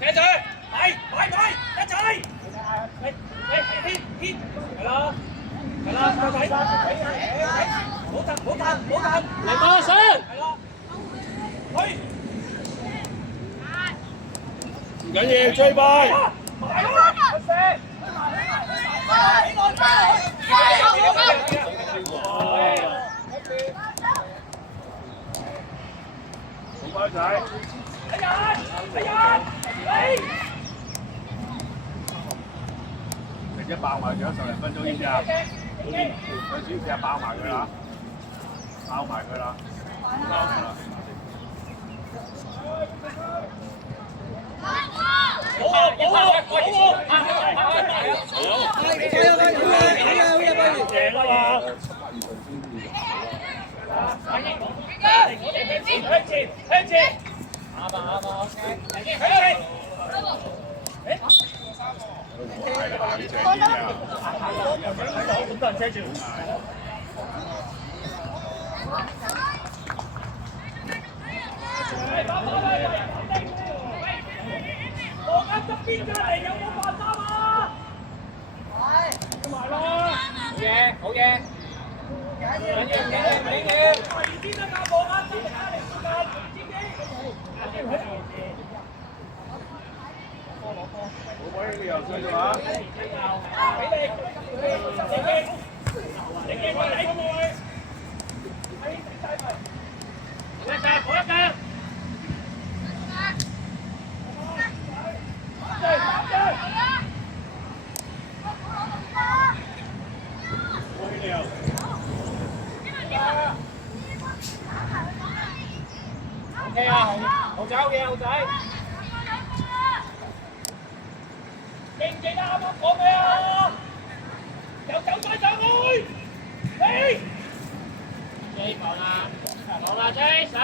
Nghe chưa? Mày, ra chơi. Hít. Phải lo, coi thấy. Bố thân. Lại mơ sơn. Phải lo. Thôi.緊要追bay. Không có chạy.直接爆埋咗10零分鐘先咋？佢先試下爆埋佢啦，爆埋佢啦，爆埋啦。邊個嚟有冇放心啊？係，埋咯，好嘢，緊要，先得教步啊！真係壓力附近，好鬼嘅游水啫嘛！俾你個仔過去，好一腳。OK 啊，豪仔好嘢，豪仔。記唔記得啱啱講咩啊？又走晒上去，你。J 望啦 J 上。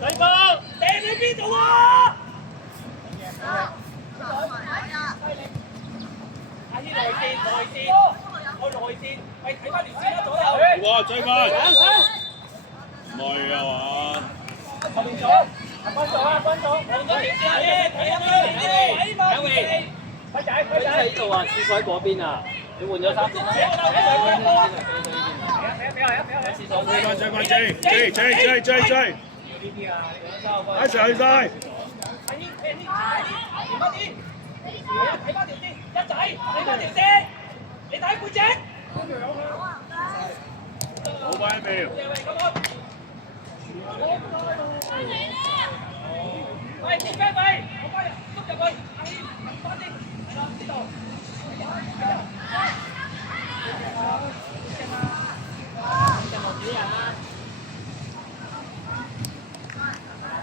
對方掟去邊度啊？阿軒內線，我內線，喂睇翻條線啦，左右。哇！追翻，唔係啊嘛？後面左，分左，望咗條線阿軒，睇下邊邊，有未？輝仔，呢度啊，廁所喺嗰邊啊，你換咗衫先啦。追翻追！一齊去晒！阿軒，睇翻啲，睇翻條線，一仔，睇翻條線，你睇背脊。好快1秒。喂，點飛喂？我翻入，捉入去，阿軒，快啲，係啦，呢度。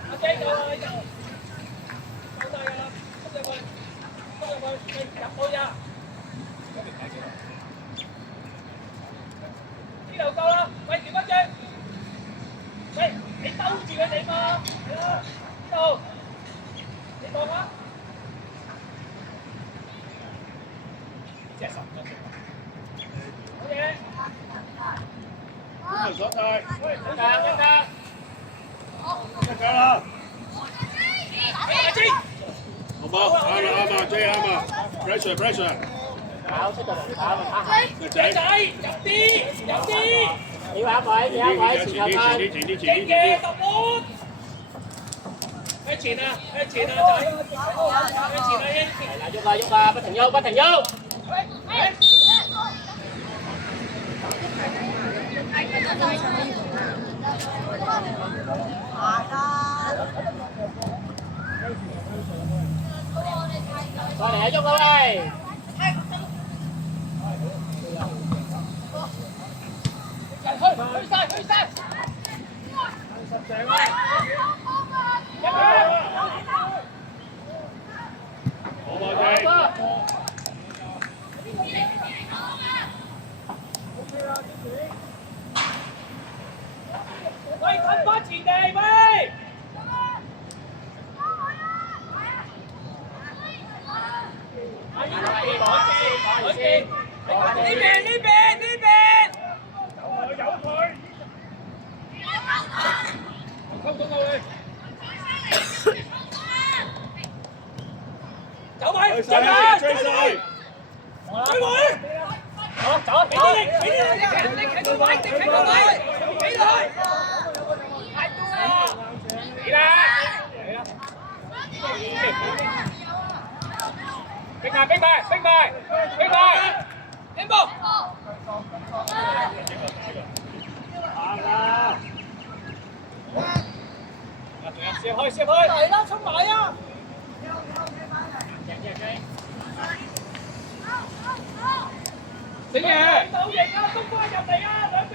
阿 J 到啦呢度，夠晒㗎啦，捉入去，你入去呀！呢度夠啦，喂，調翻轉，喂，你兜住佢哋嘛，係啦，呢度，你望下，即係10分鐘，好嘢，唔該晒，喂，好㗎，一腳啦！阿 J。好冇？啱啊 ，J 啱啊 ，pressure。跑出到嚟跑咪打下。仔仔入啲，你話位，前後翻。勁嘅10碗。向前啊，仔，向前啊，喐啊，不停喐。過嚟啊，喐啊喂！去晒！好冇 J。喂，褪翻前地喂！呢邊呢邊呢邊。溝到佢。走位，追曬，追曬。追位。好，走，俾啲力，俾啲力，你企個位，你企個位，俾落去。太高啦！嚟啦！嚟啦！逼埋，逼埋，逼埋，逼埋！進步。射開，射開！嚟啦，衝埋啊！整嘢！鬥型啊，東方入嚟啊，兩邊！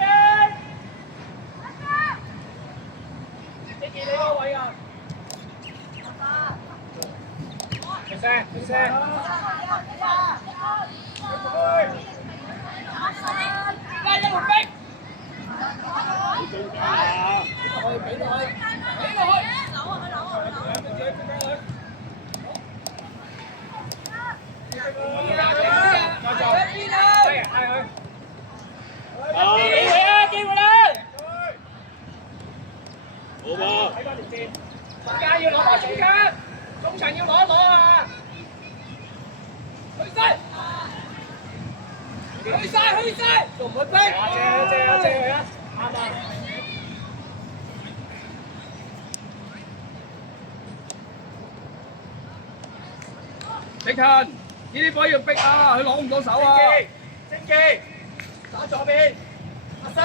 正義你個位啊！出聲，出聲！拉一路逼！可以俾落去，俾落去！機會啊！機會啦！好嘛？睇翻條線，中間要攞啊！中間，中場要攞啊！去晒！去晒！去晒！仲唔去逼？借啊！啱啊！李勤，呢啲波要逼啊，佢攞唔到手啊！正記，打左邊，阿星，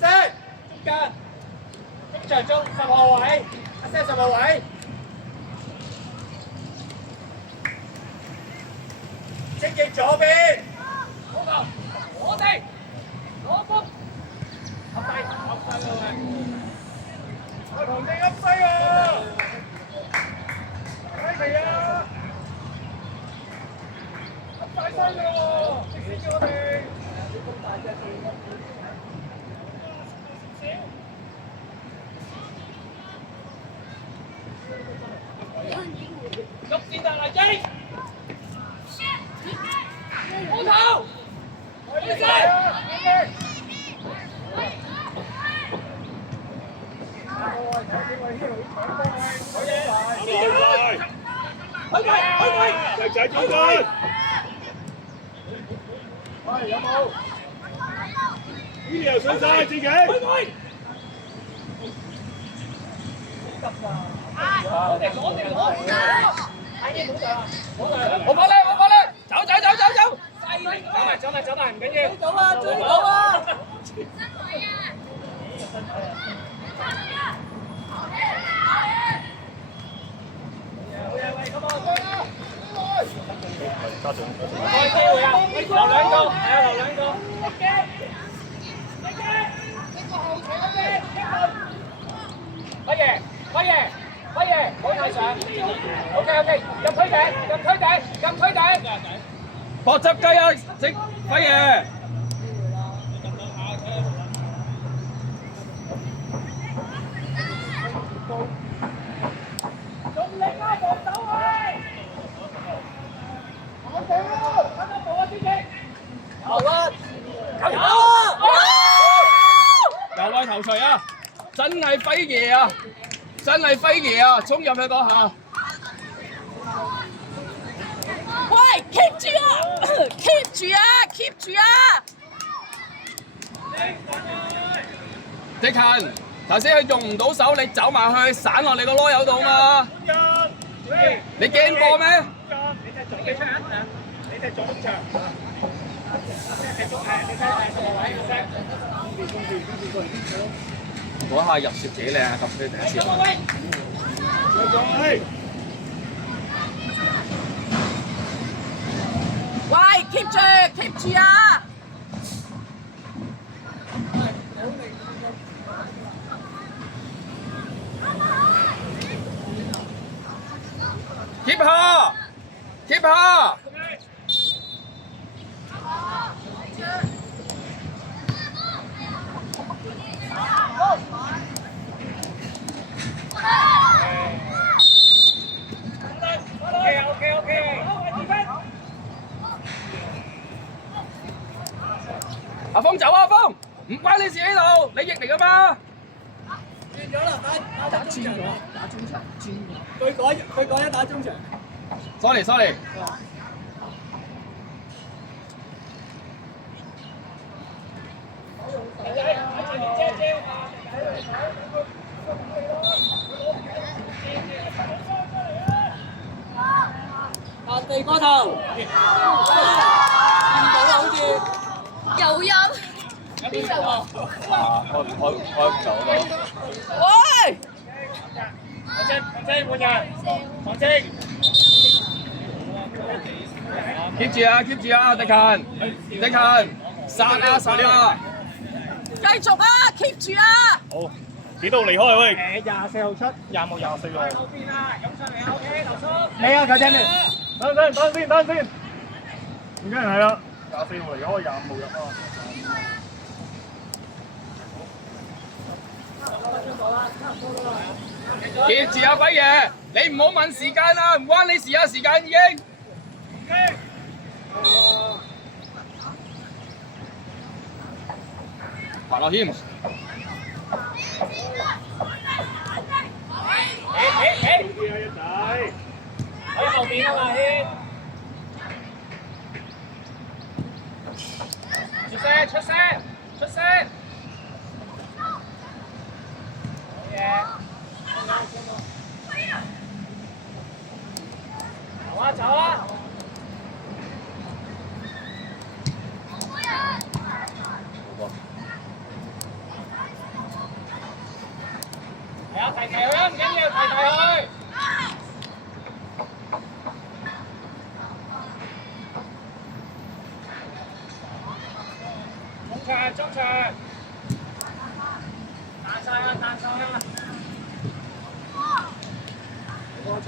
中間，中場中10號位，阿星10號位，正記左邊，好球，我哋攞波，合低啦喂，我同你噏西啊，睇未啊？大西㗎喎，食死咗我哋！喐線得啦，英！好頭！去晒！仔仔中間。喂，有冇？呢啲又上晒自己。我過嚟，走，走啦，唔緊要。追到啊！追到啊！開機會啊！留兩個，係啊，留兩個。輝爺，好睇上。OK，入推頂。搏汁雞啊，食輝爺！用力啊！防守佢！我哋啊！睇得到啊，先生！有啊！有啊，頭槌啊！真係輝爺啊！衝入去嗰下。喂 ，keep 住啊！keep 住啊！迪勤，頭先佢用唔到手，你走埋去散落你個籮柚度嘛？你驚波咩？你隻左場，嗰下入攝幾靚啊！咁佢第一次。喂，keep 住啊！ keep 下。OK，阿峰走啊，阿峰，唔關你事呢度，你翼嚟噶嘛？轉咗啦，打中場，打中場，轉咗。佢改一打中場。sorry。彈地過頭，見到啦好似。有音。邊度喎？開唔到咯。喂！換人，黃晶。keep 住啊，迪勤，殺啊！繼續啊 ，keep 住啊！好，幾度離開喂24號出？25、24喎。後邊啊，湧上嚟啊 ，OK，劉叔。你啊，球證你。等先。唔該係啦，24號離開，25號入啊。keep 住啊，輝爺，你唔好問時間啊，唔關你事啊，時間已經。白樂謙。喺後邊啊嘛，軒。出聲！好嘢！走啊！係啊，提佢啦，唔緊要，提佢。中場，彈晒啦！波仔。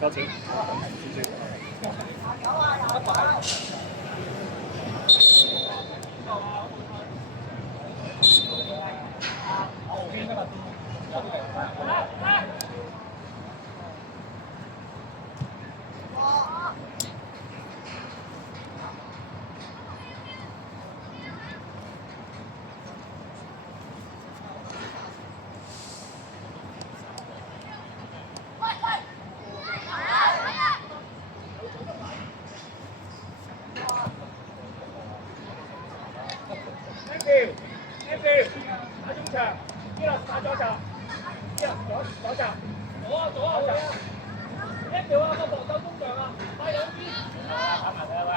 交錢。打中場，呢度打左閘，呢度左閘，左啊會啊，1秒啊，個防守中場啊，快兩邊，打埋佢喂，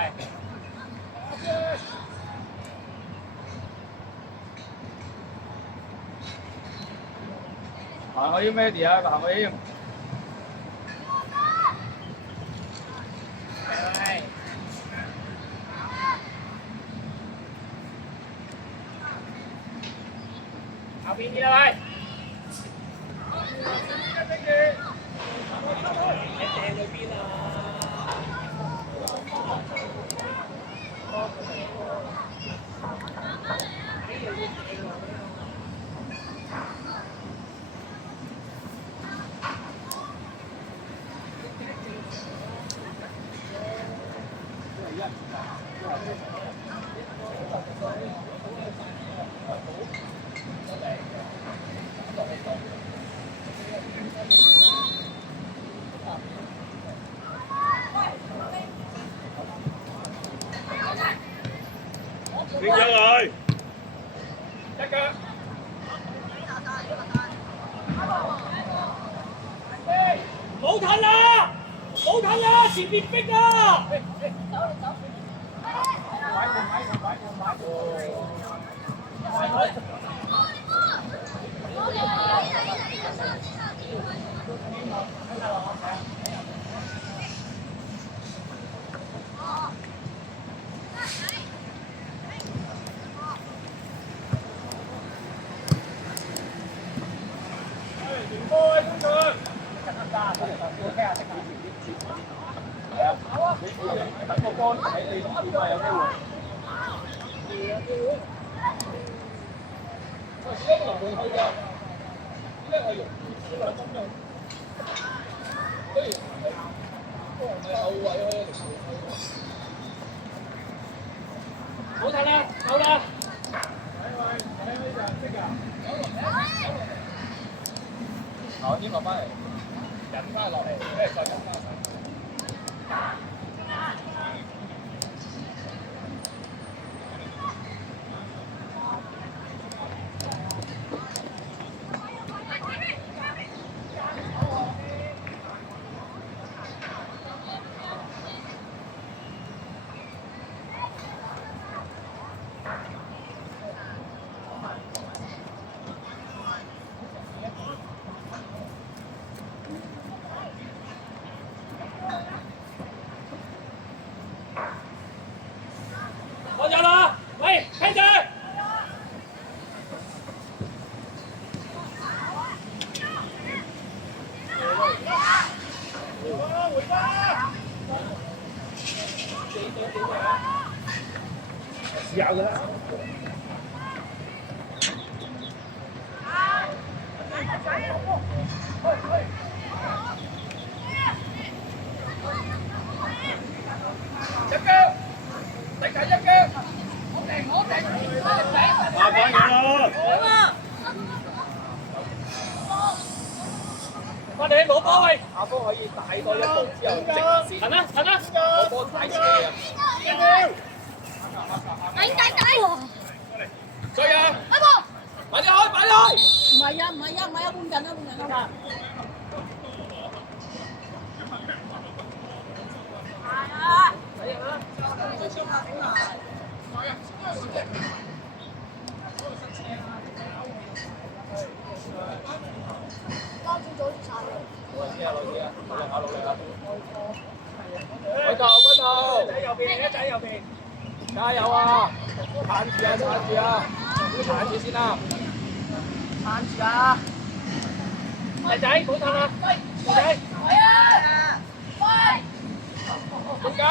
行可以咩啲啊？行可以。後邊啲啦喂。喺掟裏邊啊！點咗佢？一腳。冇褪啦！冇褪啦！前面逼啊！好睇啦，好啦。好，呢個翻嚟，引翻落嚟，跟住再引翻上。攞咗啦，喂，聽住。試下㗎啦。一腳，第近一腳。打翻嘢啦！我哋攞波喂，阿波可以帶多一步之後直線，行啦，行啦。嗰波太斜啊！追啊！快啲開，快啲開！唔係啊，唔係啊，唔係啊，換人啊，換人啊！開頭，開頭！喺右邊，一仔右邊。加油啊！撐住啊！撐住啊！撐住先啦！撐住啊！仔仔，唔好褪啦！仔仔，中間，中間！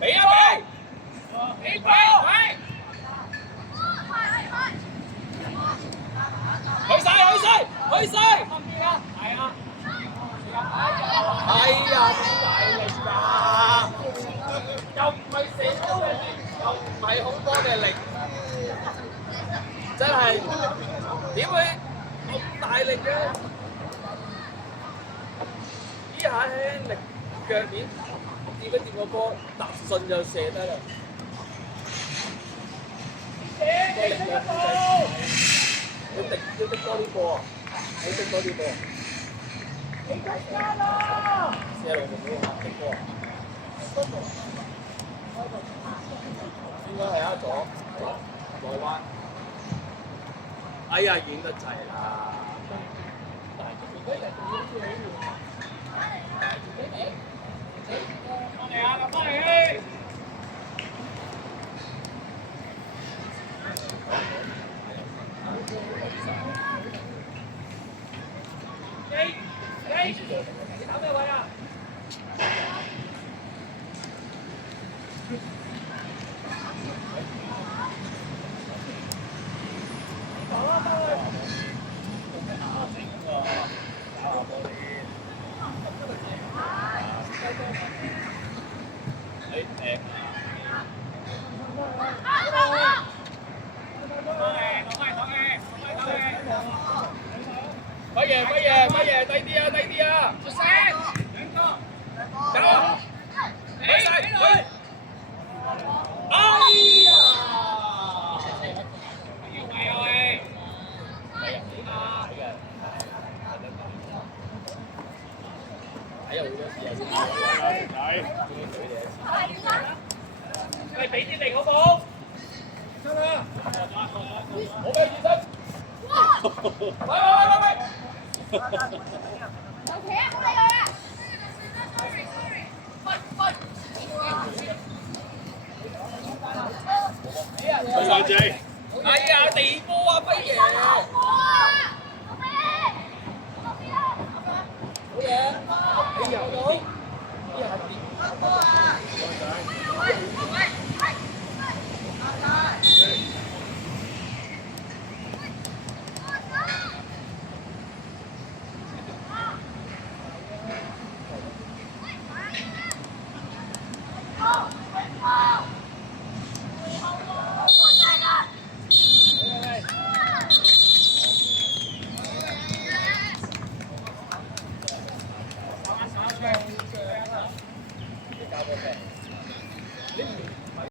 俾啊俾！俾波！去晒！去晒！去晒！係啊。哎呀，好大力㗎！又唔係射波嘅力，又唔係好多嘅力，真係點會咁大力嘅？呢下輕力腳面掂一掂個波，踏順就射得啦。個力量控制，要滴多啲波啊！要滴多啲波。射龍門嗰個滴波啊！應該係左彎。哎呀，遠得滯啦！翻嚟啊！翻嚟！你打咩位啊？輝爺，輝爺，輝爺，低啲啊，低啲啊！出聲！走啊！俾晒佢！哎呀！睇又好多次啊！喂，俾啲力好冇？出啦！冇咩熱身。喂！細仔，哎呀，地